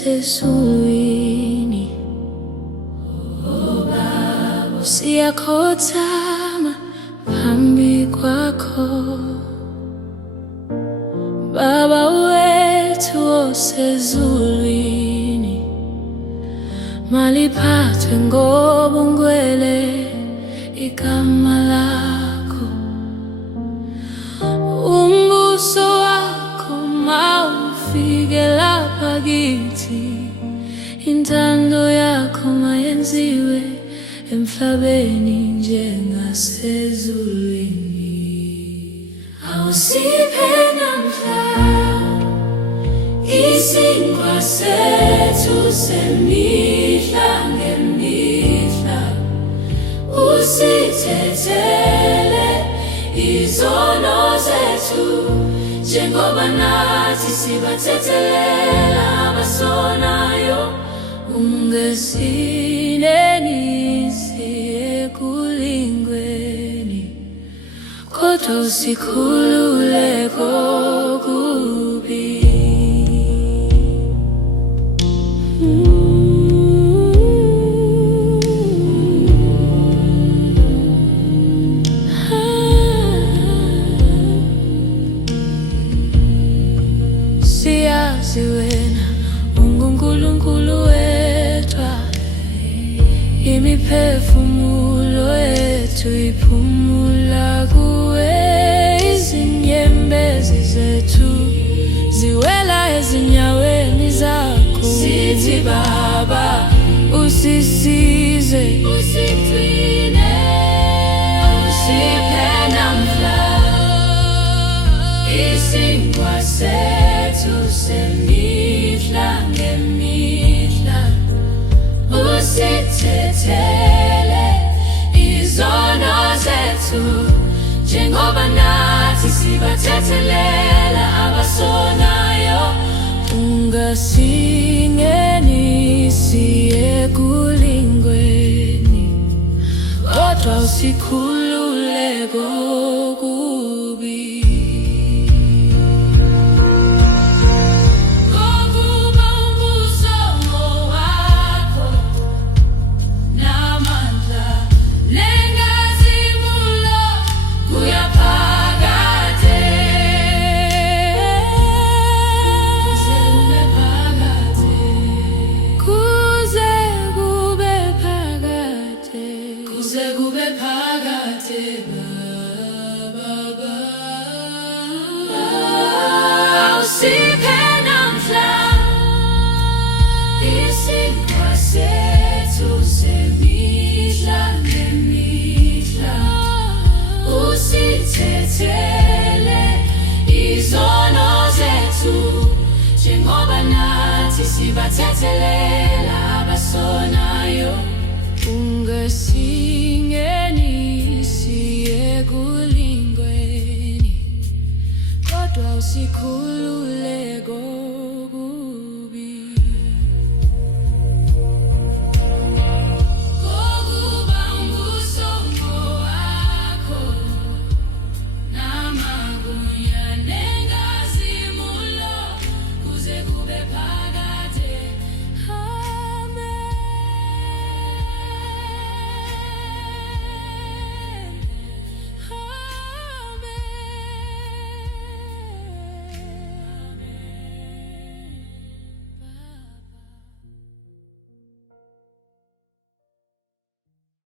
osezulwini, siyakhothama phambi kwakho. Baba wethu osezulwini, maliphathwe ngobungcwele igama lakho. Umbuso wakho mawufike lapha kithi, intando yakho mayenziwe emhlabeni njengasezulwini. Awusiphe namhla isinkwa sethu semihla ngemihla, usithethele izono zethu njengoba nathi sibathethelela abasonayo. Ungesinenisi ekulingweni, kodwa usikhulule kokubi. Siyazi wena unguNkulunkulu wedwa, imiphefumulo yethu iphumula kuwe. Izinyembezi zethu ziwela ezinyaweni zakho. Sithi Baba usisize, usigcine, usiphe namhla isinkwa sethu semihla ngemihla, usithethele izono zethu njengoba nathi sibathethelela abasonayo. Ungasingenisi ekulingweni, kodwa usikhulule kokubi.